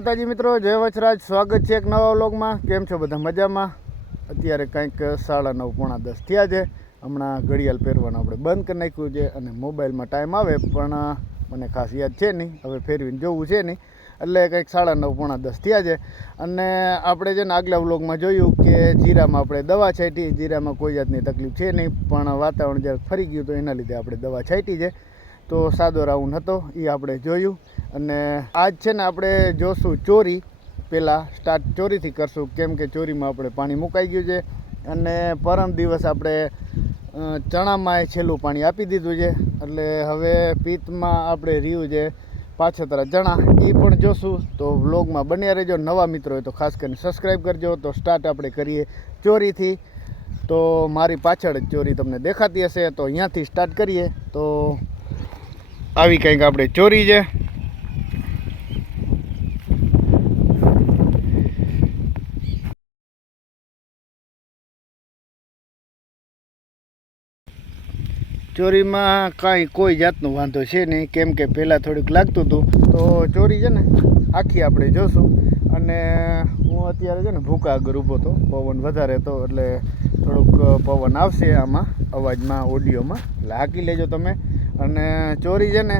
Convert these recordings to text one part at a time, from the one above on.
માતાજી મિત્રો, જય વચરાજ। સ્વાગત છે એક નવા વ્લોગમાં। કેમ છો બધા? મજામાં? અત્યારે કંઈક 9:30 પોણા 10 થયા છે। હમણાં ઘડિયાળ પહેરવાનું આપણે બંધ કરી નાખ્યું છે અને મોબાઈલમાં ટાઈમ આવે પણ મને ખાસ યાદ છે નહીં, હવે ફેરવીને જોવું છે નહીં, એટલે કંઈક 9:30 પોણા 10 થયા છે। અને આપણે છે ને આગલા વ્લોગમાં જોયું કે જીરામાં આપણે દવા છાંટી, જીરામાં કોઈ જાતની તકલીફ છે નહીં, પણ વાતાવરણ જરાક ફરી ગયું તો એના લીધે આપણે દવા છાંટી છે। તો સાદો રાઉન્ડ હતો એ આપણે જોયું। અને આજ છે ને આપણે જોશું ચોરી। પહેલાં સ્ટાર્ટ ચોરીથી કરશું, કેમ કે ચોરીમાં આપણે પાણી મુકાઈ ગયું છે અને પરમ દિવસ આપણે ચણામાં છેલ્લું પાણી આપી દીધું છે, એટલે હવે પિત્તમાં આપણે રહ્યું છે પાછતરા ચણા, એ પણ જોશું। તો વ્લોગમાં બન્યા રહેજો। નવા મિત્રો હોય તો ખાસ કરીને સબસ્ક્રાઈબ કરજો। તો સ્ટાર્ટ આપણે કરીએ ચોરીથી। તો મારી પાછળ જ ચોરી તમને દેખાતી હશે, તો અહીંયાથી સ્ટાર્ટ કરીએ। તો આવી કંઈક આપણે ચોરી છે। ચોરીમાં કાંઈ કોઈ જાતનો વાંધો છે નહીં, કેમ કે પહેલાં થોડુંક લાગતું હતું। તો ચોરી છે ને આખી આપણે જોશું। અને હું અત્યારે છે ને ભૂકા આગળ ઊભો હતો, પવન વધારે હતો એટલે થોડુંક પવન આવશે આમાં અવાજમાં, ઓડિયોમાં, એટલે હાકી લેજો તમે। અને ચોરી છે ને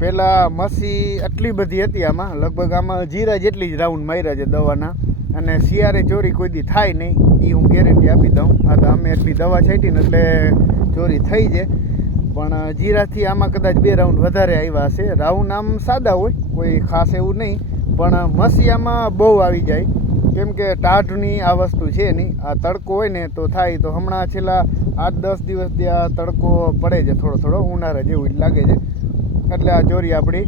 પહેલાં મસી આટલી બધી હતી આમાં, લગભગ આમાં જીરા જેટલી જ રાઉન્ડ માર્યા છે દવાના। અને શિયાળે ચોરી કોઈ દી થાય નહીં, એ હું ગેરંટી આપી દઉં। આ તો અમે એટલી દવા છાંટી ને એટલે ચોરી થઈ છે, પણ જીરાથી આમાં કદાચ 2 રાઉન્ડ વધારે આવ્યા હશે। રાઉન્ડ આમ સાદા હોય, કોઈ ખાસ એવું નહીં, પણ મસી આમાં બહુ આવી જાય, કેમ કે ટાઢની આ વસ્તુ છે નહીં। આ તડકો હોય ને તો થાય, તો હમણાં છેલ્લા 8-10 દિવસથી આ તડકો પડે છે, થોડો થોડો ઉનાળા જેવું જ લાગે છે, એટલે આ ચોરી આપણી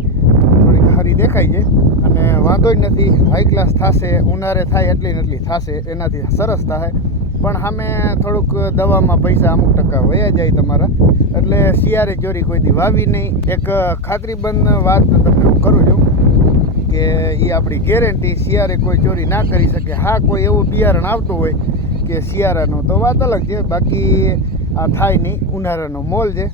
થોડીક સારી દેખાય છે। અને વાંધો જ નથી, હાઈ ક્લાસ થશે, ઉનાળે થાય એટલી ને એટલી થશે, એનાથી સરસ થાય। પણ સામે થોડુંક દવામાં પૈસા અમુક ટકા વયા જાય તમારા, એટલે શિયાળે ચોરી કોઈ દી વાવી નહીં। એક ખાતરીબંધ વાત તમને હું કરું છું કે એ આપણી ગેરંટી, શિયાળે કોઈ ચોરી ના કરી શકે। હા, કોઈ એવું બિયારણ આવતું હોય કે શિયાળાનો તો વાત અલગ છે, બાકી આ થાય નહીં, ઉનાળાનો મોલ છે।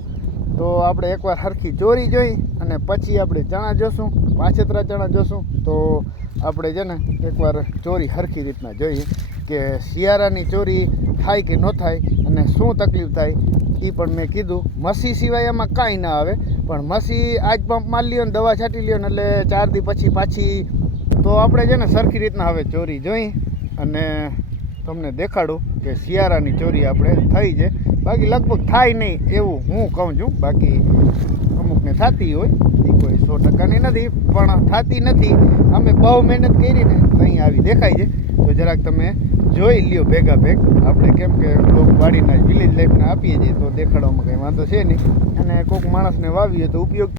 તો આપણે એકવાર સરખી ચોરી જોઈ અને પછી આપણે ચણા જોશું, પાછતરા ચણા જોશું। તો આપણે છે ને એકવાર ચોરી સરખી રીતના જોઈએ કે શિયાળાની ચોરી થાય કે ન થાય અને શું તકલીફ થાય, એ પણ મેં કીધું। મસી સિવાય એમાં કાંઈ ના આવે, પણ મસી આજ પંપમાં લ્યો ને દવા છાંટી લ્યો ને એટલે 4 દી પછી પાછી, તો આપણે છે ને સરખી રીતના હવે ચોરી જોઈ અને તમને દેખાડું કે શિયાળાની ચોરી આપણે થઈ છે। બાકી લગભગ થાય નહીં એવું હું કહું છું, બાકી અમુકને થતી હોય, એ કોઈ 100%ની નથી, પણ થતી નથી। અમે બહુ મહેનત કરી ને તો અહીં આવી દેખાય છે। તો જરાક તમે જોઈ લ્યો ભેગા ભેગ, આપણે કેમ કે લોક વાડીના વિલેજ લાઈફને આપીએ છીએ તો દેખાડવામાં કંઈ વાંધો છે નહીં, અને કોઈક માણસને વાવીએ તો ઉપયોગ।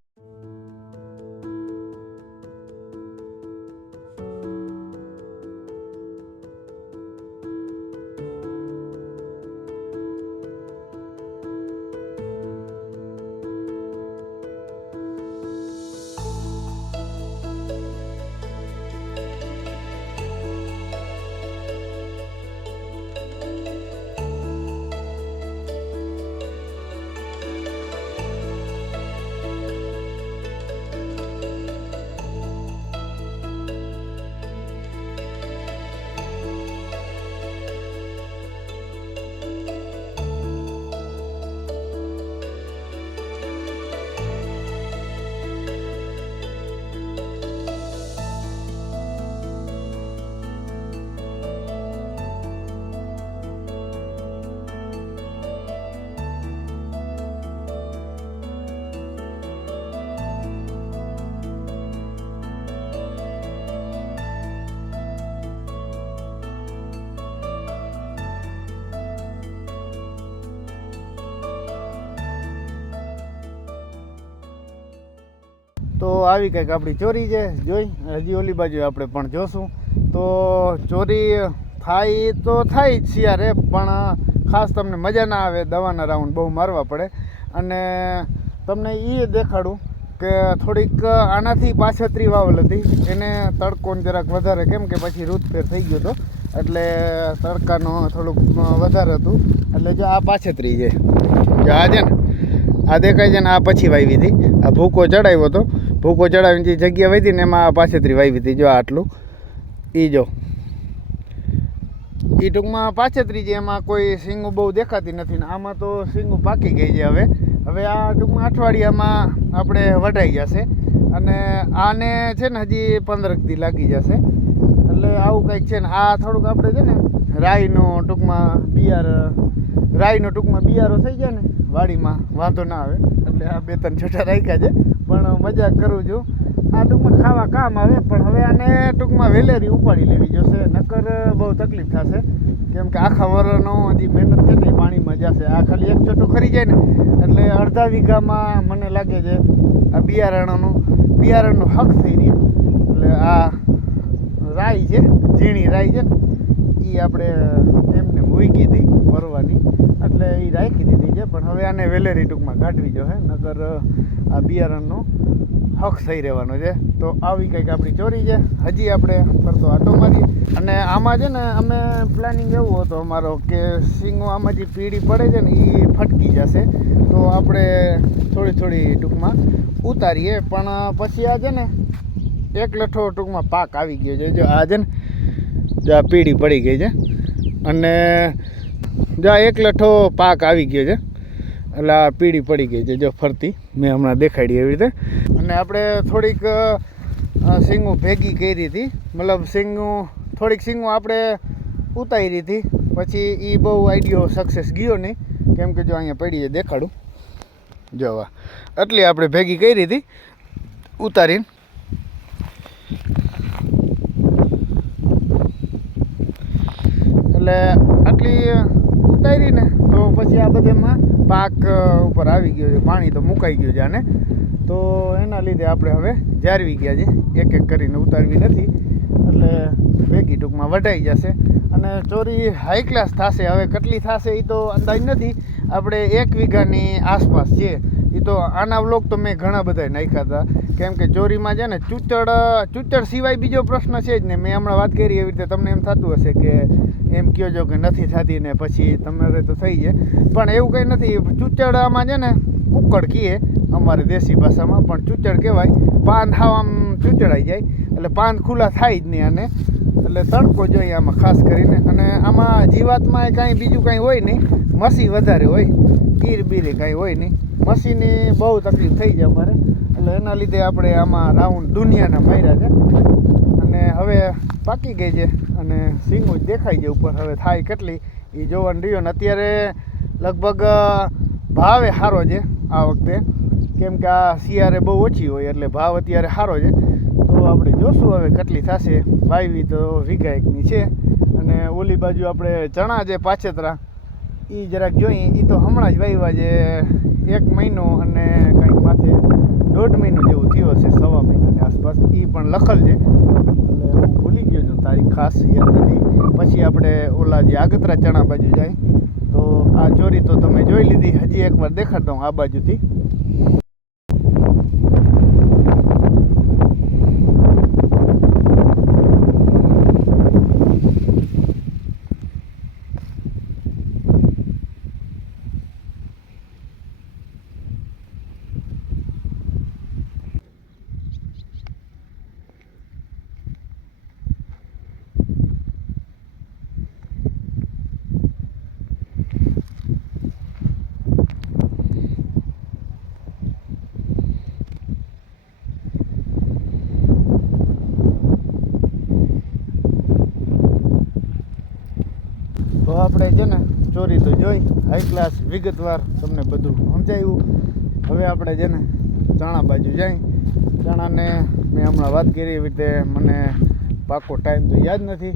તો આવી કંઈક આપણી ચોરી છે, જોઈ હજી ઓલી બાજુ આપણે પણ જોશું। તો ચોરી થાય તો થાય જ શિયાળે, પણ ખાસ તમને મજા ના આવે, દવાના રાઉન્ડ બહુ મારવા પડે। અને તમને એ દેખાડું કે થોડીક આનાથી પાછતરી વાવલ હતી, એને તડકોને જરાક વધારે, કેમ કે પછી રૂતફેર થઈ ગયો હતો એટલે તડકાનો થોડુંક વધારે હતું, એટલે જો આ પાછતરી છે, જો આ છે ને આ દેખાય છે ને, આ પછી વાવી હતી, આ ભૂકો ચડાવ્યો હતો। ભૂકો ચડાવીને જે જગ્યા વધી ને એમાં પાછેતરી વાવી હતી. જો આટલું એ જો એ ટૂંકમાં પાછેતરી છે, એમાં કોઈ સિંગું બહુ દેખાતી નથી ને આમાં તો સિંગું પાકી ગઈ છે. હવે આ ટૂંકમાં અઠવાડિયામાં આપણે વઢાઈ જશે અને આને છે ને હજી 15 દી લાગી જશે. એટલે આવું કંઈક છે ને. આ થોડુંક આપણે છે ને રાઈનો ટૂંકમાં બિયારો થઈ જાય ને વાડીમાં વાંધો ના આવે એટલે આ 2-3 છોટા રાખ્યા છે. પણ મજાક કરું છું, આ ટૂંકમાં ખાવા કામ આવે. પણ હવે આને ટૂંકમાં વેલેરી ઉપાડી લેવી જોશે, નકર બહુ તકલીફ થશે. કેમ કે આખા વરનો હજી મહેનત છે ને પાણીમાં જશે. આ ખાલી એક છોટો ખરી જાય ને એટલે અડધા વીઘામાં મને લાગે છે આ બિયારણનો હક થઈ રહ્યો. એટલે આ રાઈ છે, ઝીણી રાઈ છે ને એ આપણે એમને મૂકી હતી ભરવાની, એટલે એ રાખી દીધી છે. પણ હવે આને વેલેરી ટૂંકમાં કાઢવી જોઈએ, નકર આ બિયારણનો હક થઈ રહેવાનો છે. તો આવી કંઈક આપણી ચોરી છે. હજી આપણે ફરતો આટો મારીએ અને આમાં છે ને અમે પ્લાનિંગ એવો હતો અમારો કે સિંગો આમાં જે પીળી પડે છે ને એ ફટકી જશે તો આપણે થોડી ટૂંકમાં ઉતારીએ. પણ પછી આ છે ને એક લઠ્ઠો ટૂંકમાં પાક આવી ગયો છે. જો આ છે ને જો આ પીળી પડી ગઈ છે અને જો એક લઠ્ઠો પાક આવી ગયો છે. એટલે આ પીળી પડી ગઈ છે જો ફરતી, મેં હમણાં દેખાડી એવી રીતે. અને આપણે થોડીક સિંગો ભેગી કરી હતી, મતલબ થોડીક સિંગો આપણે ઉતારી હતી. પછી એ બહુ આઈડિયો સક્સેસ ગયો નહીં, કેમ કે જો અહીંયા પડી છે દેખાડું. જો આટલી આપણે ભેગી કરી હતી ઉતારીને. એટલે આટલી ઉતારી ને તો પછી આ બધામાં પાક ઉપર આવી ગયો છે, પાણી તો મુકાઈ ગયું છે આને. તો એના લીધે આપણે હવે જાળવી ગયા છે, એક કરીને ઉતારવી નથી. એટલે ભેગી ટૂંકમાં વઢાઈ જશે અને ચોરી હાઈ ક્લાસ થશે. હવે કેટલી થશે એ તો અંદાજ નથી, આપણે 1 વીઘાની આસપાસ છે. એ તો આના વ્લોગ તો મેં ઘણા બધા નાખ્યા હતા, કેમ કે ચોરીમાં છે ને ચૂચડ સિવાય બીજો પ્રશ્ન છે જ ને. મેં હમણાં વાત કરી એવી રીતે તમને એમ થતું હશે કે એમ કહો છો કે નથી થતી ને પછી તમારે તો થઈ જાય, પણ એવું કંઈ નથી. ચૂચડ આમાં છે ને કુક્કડ કહીએ અમારે દેશી ભાષામાં, પણ ચૂચડ કહેવાય. પાન હાવ આમ ચૂચડાઈ જાય એટલે પાન ખુલ્લા થાય જ નહીં આને. એટલે તડકો જોઈએ આમાં ખાસ કરીને. અને આમાં જીવાતમાં કાંઈ બીજું કાંઈ હોય નહીં, મસી વધારે હોય, ઈર બીરે કાંઈ હોય નહીં. મસીની બહુ તકલીફ થઈ જાય અમારે, એટલે એના લીધે આપણે આમાં રાઉન્ડ દુનિયાના માર્યા છે. અને હવે પાકી ગઈ છે અને સિંગો જ દેખાય છે ઉપર. હવે થાય કેટલી એ જોવાનું રહ્યો ને. અત્યારે લગભગ ભાવે સારો છે આ વખતે, કેમ કે આ શિયાળે બહુ ઓછી હોય એટલે ભાવ અત્યારે સારો છે. તો આપણે જોશું હવે કેટલી થશે. વાવી તો વીઘા એકની છે. અને ઓલી બાજુ આપણે ચણા જે પાછેતરા એ જરાક જોઈએ, એ તો હમણાં જ વાવ્યા છે 1 મહિનો અને કંઈક માથે 1.5 મહિનો જેવું થયો હશે, 1.25 મહિનાની આસપાસ. એ પણ લખલ છે, એટલે હું ભૂલી ગયો છું તારીખ ખાસ યાદ નથી. પછી આપણે ઓલા જે આગતરા ચણા બાજુ જાય. તો આ ચોરી તો તમે જોઈ લીધી, હજી એકવાર દેખાડતા હું આ બાજુથી. તો આપણે છે ને ચોરી તો જોઈ, હાઈ ક્લાસ વિગતવાર તમને બધું સમજાવ્યું. હવે આપણે છે ને ચણા બાજુ જાય. ચણાને મેં હમણાં વાત કરી એવી રીતે મને પાકો ટાઈમ તો યાદ નથી,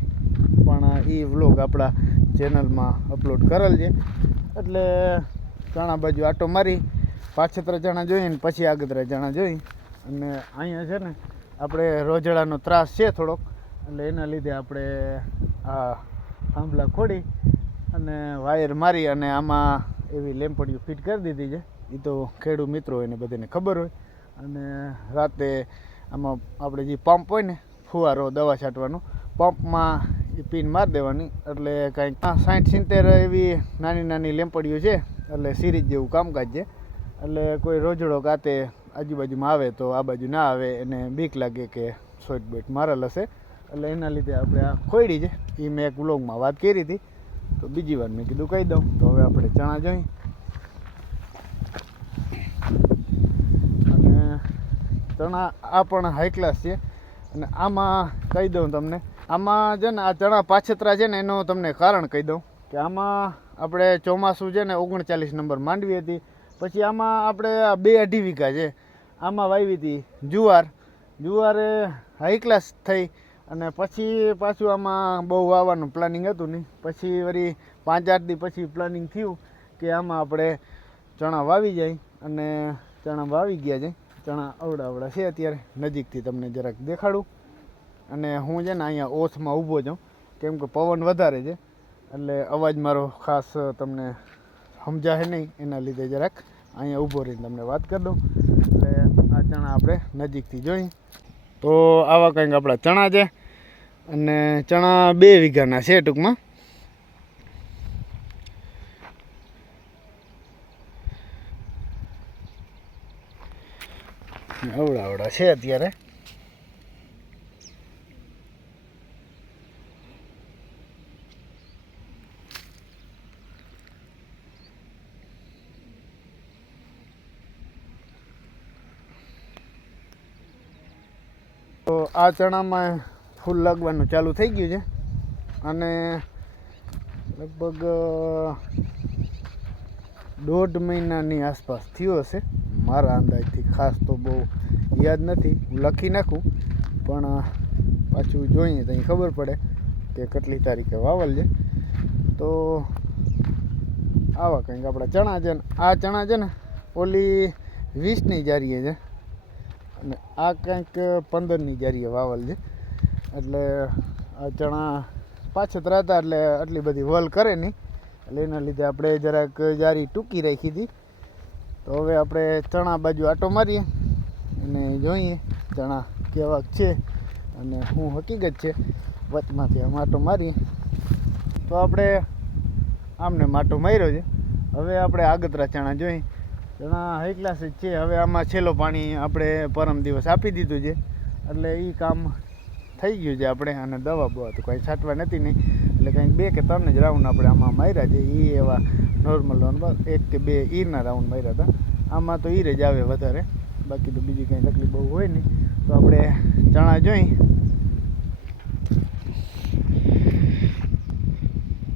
પણ એ વ્લોગ આપણા ચેનલમાં અપલોડ કરેલ છે. એટલે ચણા બાજુ આટો મારી, પાછેતરા ચણા જોઈને પછી આગતરા ચણા જોઈ. અને અહીંયા છે ને આપણે રોજડાનો ત્રાસ છે થોડોક, એટલે એના લીધે આપણે આ થાંભલા ખોડી અને વાયર મારી અને આમાં એવી લેમ્પડીઓ ફિટ કરી દીધી છે. એ તો ખેડૂત મિત્રો એને બધાને ખબર હોય. અને રાતે આમાં આપણે જે પંપ હોય ને ફુવારો દવા છાંટવાનો, પંપમાં એ પિન મારી દેવાની એટલે કાંઈક 60-70 એવી નાની નાની લેમ્પડીઓ છે. એટલે સિરીઝ જેવું કામકાજ છે. એટલે કોઈ રોજડો ગાતે આજુબાજુમાં આવે તો આ બાજુ ના આવે, એને બીક લાગે કે શોર્ટ બેટ મારેલ હશે, એટલે એના લીધે આપણે આ ખોઈડી છે. એ મેં એક વ્લોગમાં વાત કરી હતી, તો બીજી વાર મેં કીધું કહી દઉં. તો હવે આપણે ચણા જોઈ, અને ચણા આ પણ હાઈ ક્લાસ છે. અને આમાં કહી દઉં તમને, આમાં છે ને આ ચણા પાછતરા છે ને એનું તમને કારણ કહી દઉં કે આમાં આપણે ચોમાસું છે ને 39 નંબર માંડવી હતી. પછી આમાં આપણે 2-2.5 વીઘા છે, આમાં વાવી હતી જુવાર. જુવારે હાઈ ક્લાસ થઈ, અને પછી પાછું આમાં બહુ વાવવાનું પ્લાનિંગ હતું નહીં. પછી વળી 5-8 દી પછી પ્લાનિંગ થયું કે આમાં આપણે ચણા વાવી જાય, અને ચણા વાવી ગયા છે. ચણા અવડા છે અત્યારે, નજીકથી તમને જરાક દેખાડું. અને હું છે ને અહીંયા ઓછમાં ઊભો છું, કેમ કે પવન વધારે છે, એટલે અવાજ મારો ખાસ તમને સમજાશે નહીં. એના લીધે જરાક અહીંયા ઊભો રહીને તમને વાત કરી દઉં. એટલે આ ચણા આપણે નજીકથી જોઈ. તો આવા કંઈક આપણા ચણા છે, અને ચણા 2 વીઘાના છે ટૂંકમાં. અવડા છે અત્યારે. તો આ ચણામાં ફૂલ લાગવાનું ચાલુ થઈ ગયું છે, અને લગભગ 1.5 મહિનાની આસપાસ થયો હશે મારા અંદાજથી. ખાસ તો બહુ યાદ નથી, હું લખી નાખું, પણ પાછું જોઈએ તો અહીં ખબર પડે કે કેટલી તારીખે વાવલ છે. તો આવા કંઈક આપણા ચણા છે. આ ચણા છે ને ઓલી 20ની જારીએ છે, અને આ કંઈક 15ની જારીએ વાવલ છે. એટલે આ ચણા પાછતરા હતા, એટલે આટલી બધી વલ કરે નહીં, એટલે એના લીધે આપણે જરાક જારી ટૂંકી રાખી હતી. તો હવે આપણે ચણા બાજુ આટો મારીએ અને જોઈએ ચણા કેવાક છે અને શું હકીકત છે. વચમાંથી આમ આટો મારીએ. તો આપણે આમને માટો માર્યો છે. હવે આપણે આગતરા ચણા જોઈ. ચણા હાઈ ક્લાસ જ છે. હવે આમાં છેલ્લો પાણી આપણે પરમ દિવસ આપી દીધું છે, એટલે એ કામ થઈ ગયું છે આપણે. અને દવા બવા તો કંઈ છાંટવા નથી નહીં, એટલે કંઈક 2 કે 3 જ રાઉન્ડ આપણે આમાં માર્યા છે. એ એવા નોર્મલ રાઉન્ડ, 1 કે 2 ઈરના રાઉન્ડ માર્યા હતા. આમાં તો ઈર જ આવે વધારે, બાકી તો બીજી કંઈ તકલીફ બહુ હોય નહીં. તો આપણે ચણા જોઈ.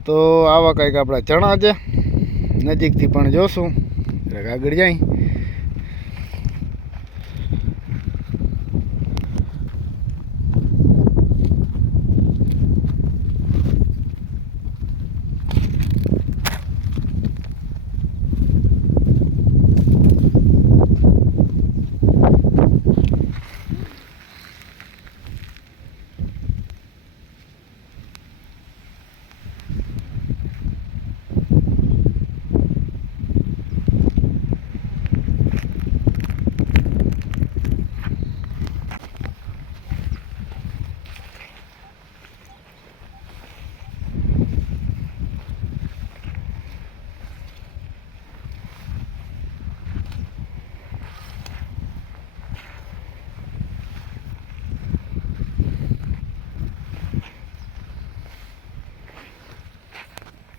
તો આવા કંઈક આપણા ચણા છે. નજીકથી પણ જોશું, એટલે આગળ જાય.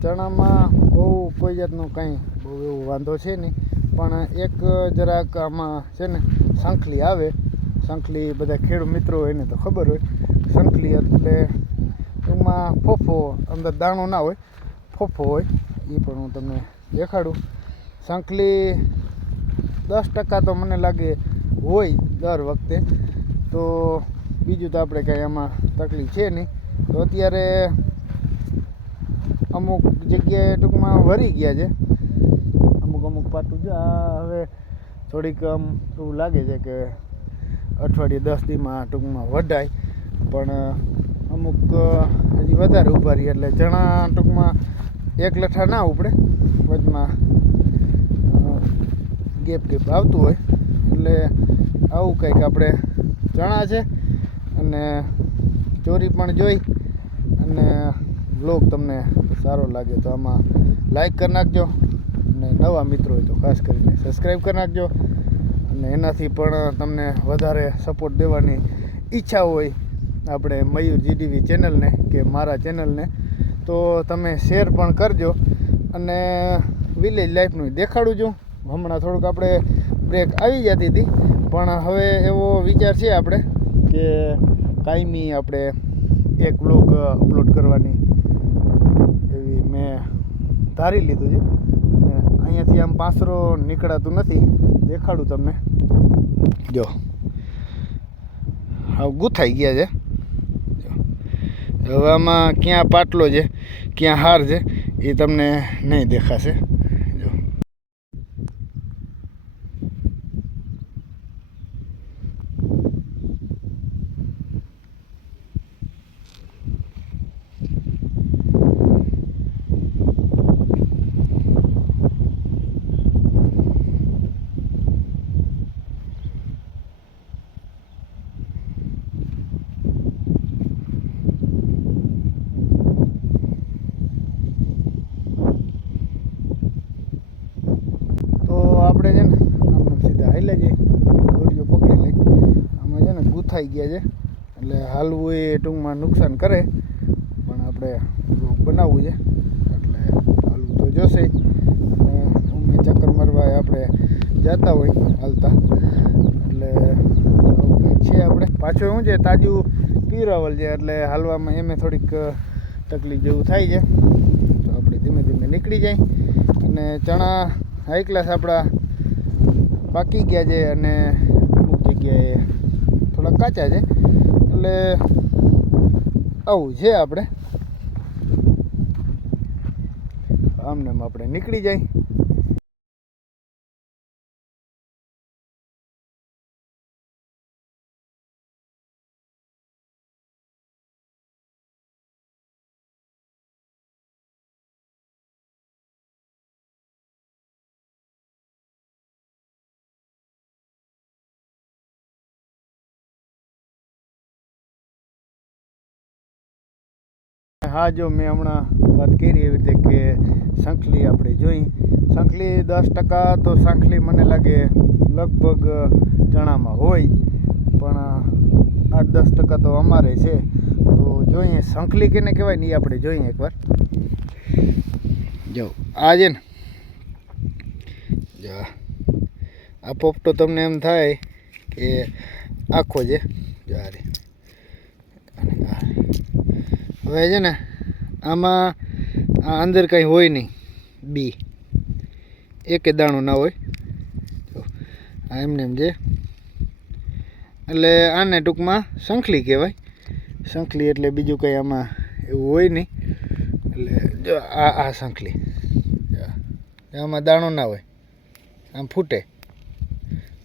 ચણામાં બહુ કોઈ જાતનું કંઈ બહુ એવું વાંધો છે નહીં, પણ એક જરાક આમાં છે ને સંખલી આવે. સંખલી બધા ખેડૂત મિત્રો એને તો ખબર હોય. સંખલી એટલે એમાં ફોફો, અંદર દાણો ના હોય, ફોફો હોય. એ પણ હું તમને દેખાડું. સંખલી 10% તો મને લાગે હોય દર વખતે. તો બીજું તો આપણે કાંઈ આમાં તકલીફ છે નહીં. તો અત્યારે અમુક જગ્યાએ ટૂંકમાં વરી ગયા છે, અમુક પાટું છે. આ હવે થોડીક આમ એવું લાગે છે કે અઠવાડિયે 10 દીમાં ટૂંકમાં વઢાય, પણ અમુક હજી વધારે ઊભા રહીએ. એટલે ચણા ટૂંકમાં એક લઠ્ઠા ના ઉપડે, વચમાં ગેપ આવતું હોય. એટલે આવું કંઈક આપણે ચણા છે. અને ચોરી પણ જોઈ. અને બ્લોગ તમને સારો લાગે તો આમાં લાઈક કરી નાખજો, અને નવા મિત્રો હોય તો ખાસ કરીને સબસ્ક્રાઈબ કરી નાખજો. અને એનાથી પણ તમને વધારે સપોર્ટ દેવાની ઈચ્છા હોય આપણે મયુર જીડીવી ચેનલને કે મારા ચેનલને, તો તમે શેર પણ કરજો. અને વિલેજ લાઈફનું દેખાડું છું. હમણાં થોડુંક આપણે બ્રેક આવી જતી હતી, પણ હવે એવો વિચાર છે આપણે કે કાયમી આપણે એક વ્લોગ અપલોડ કરવાની એવી મેં ધારી લીધું છે. અને અહીંયાથી આમ પાસરો નીકળાતું નથી, દેખાડું તમને. જો હવે ગૂંથાઈ ગયા છે. હવે આમાં ક્યાં પાટલો છે ક્યાં હાર છે એ તમને નહીં દેખાશે. જો આપણે છે ને આમ સીધા હાઈલે જઈએ, દોરીઓ પકડી લઈ. આમાં છે ને ગૂંથાઈ ગયા છે એટલે હાલવું એ ટૂંકમાં નુકસાન કરે, પણ આપણે બનાવવું છે એટલે હાલવું તો જોશે. અને ઉમે ચક્કર મારવા આપણે જતા હોય હાલતા, એટલે છે આપણે પાછું શું છે તાજું પીરાવલ છે એટલે હાલવામાં એમે થોડીક તકલીફ જેવું થાય છે. તો આપણે ધીમે ધીમે નીકળી જાય. અને ચણા હાઈ ક્લાસ આપણા પાકી ગયા છે અને અમુક જગ્યાએ થોડા કાચા છે, એટલે આવું છે. આપણે આમને આપણે નીકળી જાય. હા, જો મેં હમણાં વાત કરી એવી રીતે કે શંખલી આપણે જોઈ. શંખલી 10% તો શંખલી મને લાગે લગભગ ચણામાં હોય, પણ 8-10% તો અમારે છે. તો જોઈએ શંખલી કેને કહેવાય ને એ આપણે જોઈએ એકવાર. જો આ છે ને, જો આ પોપટો તમને એમ થાય કે આખો છે. જો આ રે હવે છે ને આમાં આ અંદર કંઈ હોય નહીં, બી એકે દાણો ના હોય. આ એમને એમ છે એટલે આને ટૂંકમાં શંખલી કહેવાય. શંખલી એટલે બીજું કંઈ આમાં એવું હોય નહીં. એટલે જો આ શંખલી, આમાં દાણો ના હોય, આમ ફૂટે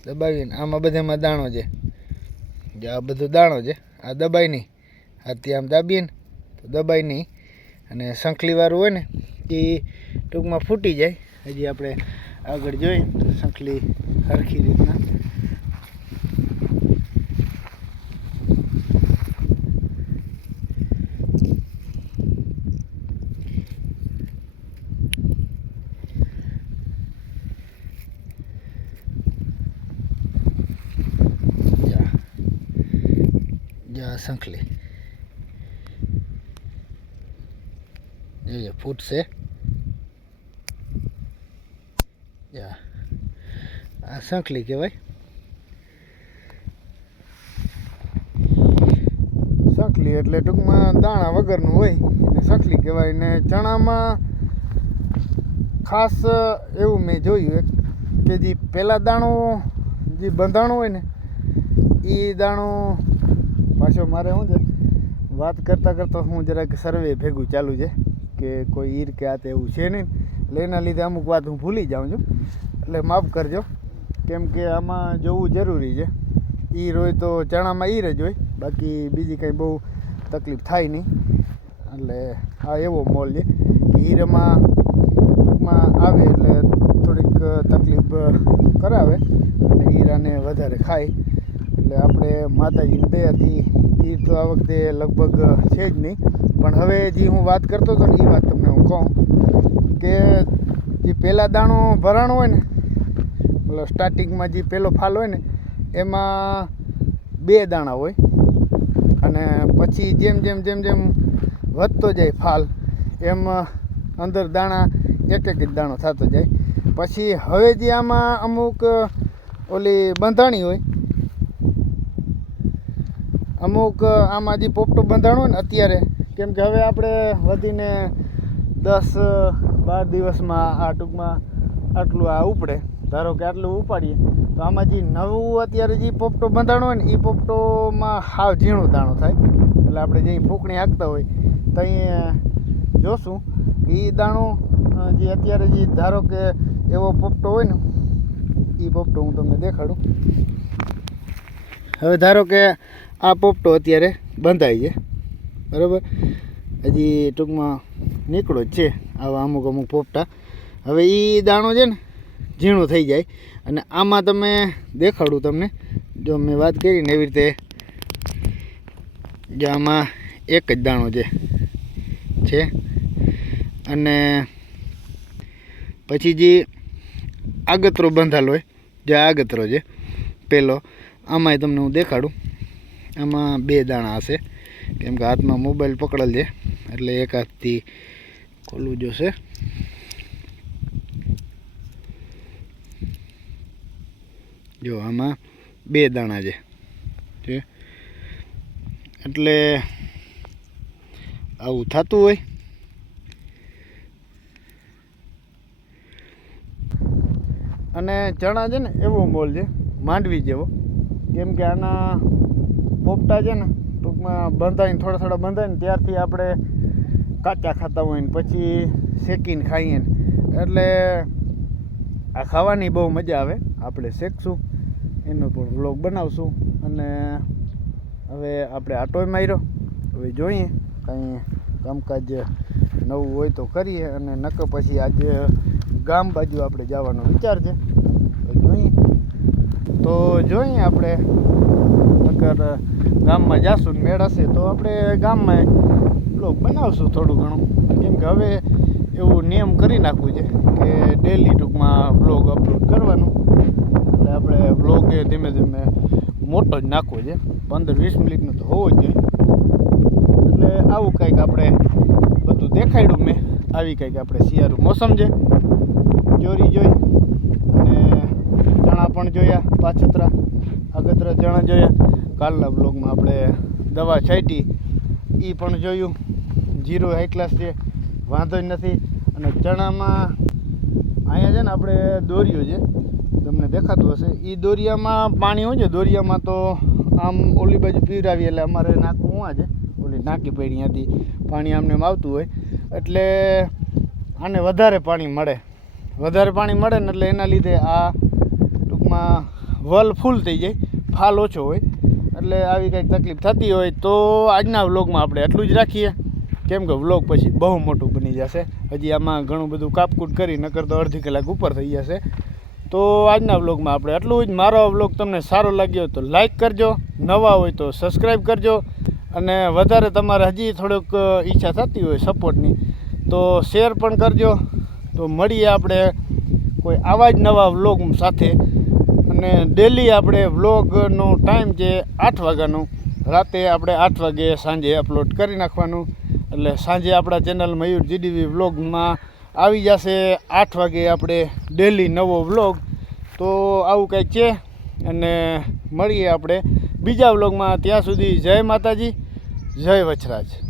દબાવીને. આમાં બધામાં દાણો છે. જો આ બધો દાણો છે, આ દબાઈ નહીં. હાથથી આમ દાબીએ ને તો દબાઈ નહીં. અને શંખલીવાળું હોય ને એ ટૂંકમાં ફૂટી જાય. હજી આપણે આગળ જોઈએ તો શંખલી સરખી રીતના શંખલી જોઈએ ફૂટશે. આ શંખલી કહેવાય. શંખલી એટલે ટૂંકમાં દાણા વગરનું હોય અને શંખલી કહેવાય. ને ચણામાં ખાસ એવું મેં જોયું કે જે પહેલા દાણો જે બંધાણો હોય ને એ દાણો પાછો મારે શું છે વાત કરતાં કરતાં હું જરાક સર્વે ભેગું ચાલુ છે કે કોઈ ઈર કે આ તે એવું છે નહીં, એટલે એના લીધે અમુક વાત હું ભૂલી જાઉં છું, એટલે માફ કરજો. કેમ કે આમાં જોવું જરૂરી છે. ઈર હોય તો ચણામાં ઈર જ હોય, બાકી બીજી કંઈ બહુ તકલીફ થાય નહીં. એટલે આ એવો મોલ છે કે ઈરમાં આવે એટલે થોડીક તકલીફ કરાવે અને ઈરાને વધારે ખાય. એટલે આપણે માતાજીની દયાથી ઈર તો આ વખતે લગભગ છે જ નહીં. પણ હવે જે હું વાત કરતો હતો ને એ વાત તમને હું કહું કે જે પહેલાં દાણો ભરાણો હોય ને એટલે સ્ટાર્ટિંગમાં જે પહેલો ફાલ હોય ને એમાં 2 દાણા હોય અને પછી જેમ જેમ જેમ જેમ વધતો જાય ફાલ એમ અંદર દાણા એક જ દાણો થતો જાય. પછી હવે જે આમાં અમુક ઓલી બંધાણી હોય, અમુક આમાં જે પોપટો બંધાણો હોય ને અત્યારે, કેમ કે હવે આપણે વધીને 10-12 દિવસમાં આ ટૂંકમાં આટલું આ ઉપડે. ધારો કે આટલું ઉપાડીએ તો આમાં જે નવું અત્યારે જે પોપટો બંધાણો હોય ને એ પોપટોમાં હાવ ઝીણો દાણો થાય. એટલે આપણે જે ફૂંકણી હાંકતા હોય ત્યાં જોશું એ દાણો જે અત્યારે જે ધારો કે એવો પોપટો હોય ને એ પોપટો હું તમને દેખાડું. હવે ધારો કે આ પોપટો અત્યારે બંધાય છે, બરાબર, હજી ટૂંકમાં નીકળો જ છે આવા અમુક અમુક પોપટા. હવે એ દાણો છે ને ઝીણું થઈ જાય અને આમાં તમે દેખાડું તમને, જો મેં વાત કરીને એવી રીતે જો આમાં એક જ દાણો છે અને પછી જે આગતરો બંધાલો હોય, જે આગતરો છે પહેલો, આમાંય તમને હું દેખાડું. આમાં 2 દાણા હશે કેમ કે હાથમાં મોબાઈલ પકડેલ છે એટલે એક હાથથી ખોલવું જોશે. જો આમાં 2 દાણા છે એટલે આવું થતું હોય. અને ચણા છે ને એવો મોલ છે માંડવી જેવો, કેમ કે આના પોપટા છે ને ટૂંકમાં બંધાઈને થોડા બંધાય ને ત્યારથી આપણે કાચા ખાતા હોય ને પછી શેકીને ખાઈએ ને એટલે આ ખાવાની બહુ મજા આવે. આપણે શેકશું, એનો પણ વ્લોગ બનાવશું. અને હવે આપણે આટોય માર્યો, હવે જોઈએ કાંઈ કામકાજ નવું હોય તો કરીએ અને નકર પછી આજે ગામ બાજુ આપણે જવાનો વિચાર છે. જોઈએ આપણે નકર ગામમાં જાશું મેળ હશે તો આપણે ગામમાં વ્લોગ બનાવશું થોડું ઘણું. કેમ કે હવે એવું નિયમ કરી નાખવું છે કે ડેલી ટૂંકમાં વ્લોગ અપલોડ કરવાનું. એટલે આપણે વ્લોગ એ ધીમે ધીમે મોટો જ નાખવો છે, 15-20 મિનિટનો તો હોવો જ જોઈએ. એટલે આવું કંઈક આપણે બધું દેખાડ્યું મેં. આવી કંઈક આપણે શિયાળુ મોસમ છે, ચોરી જોઈ અને ચણા પણ જોયા, પાછતરા આગતરા ચણા જોયા. કાલના બ્લોગમાં આપણે દવા છાંટી એ પણ જોયું. જીરો હાઈ ક્લાસ છે, વાંધો જ નથી. અને ચણામાં અહીંયા છે ને આપણે દોરીઓ છે, તમને દેખાતું હશે, એ દોરિયામાં પાણી હોય છે. દોરિયામાં તો આમ ઓલી બાજુ પીવરાવીએ એટલે અમારે નાકું ઉવા છે, ઓલી નાકી પડી ત્યાંથી પાણી આમને આવતું હોય એટલે આને વધારે પાણી મળે ને એટલે એના લીધે આ ટૂંકમાં વલ ફૂલ થઈ જાય, ફાલ ઓછો હોય. એટલે આવી કંઈક તકલીફ થતી હોય તો આજના વ્લોગમાં આપણે એટલું જ રાખીએ, કેમ કે વ્લોગ પછી બહુ મોટું બની જશે. હજી આમાં ઘણું બધું કાપકૂટ કરી નકર તો અડધી કલાક ઉપર થઈ જશે. તો આજના વ્લોગમાં આપણે એટલું જ. મારો વ્લોગ તમને સારો લાગ્યો તો લાઈક કરજો, નવા હોય તો સબસ્ક્રાઈબ કરજો અને વધારે તમારે હજી થોડુંક ઈચ્છા થતી હોય સપોર્ટની તો શેર પણ કરજો. તો મળીએ આપણે કોઈ આવા જ નવા વ્લોગ સાથે. અને ડેલી આપણે વ્લોગનો ટાઈમ છે 8 વાગ્યાનો, રાતે આપણે 8 વાગે સાંજે અપલોડ કરી નાખવાનું. એટલે સાંજે આપણા ચેનલ મયુર જીડીવી વ્લોગમાં આવી જશે 8 વાગે આપણે ડેલી નવો વ્લોગ. તો આવું કંઈક છે અને મળીએ આપણે બીજા વ્લોગમાં. ત્યાં સુધી જય માતાજી, જય વચરાજ.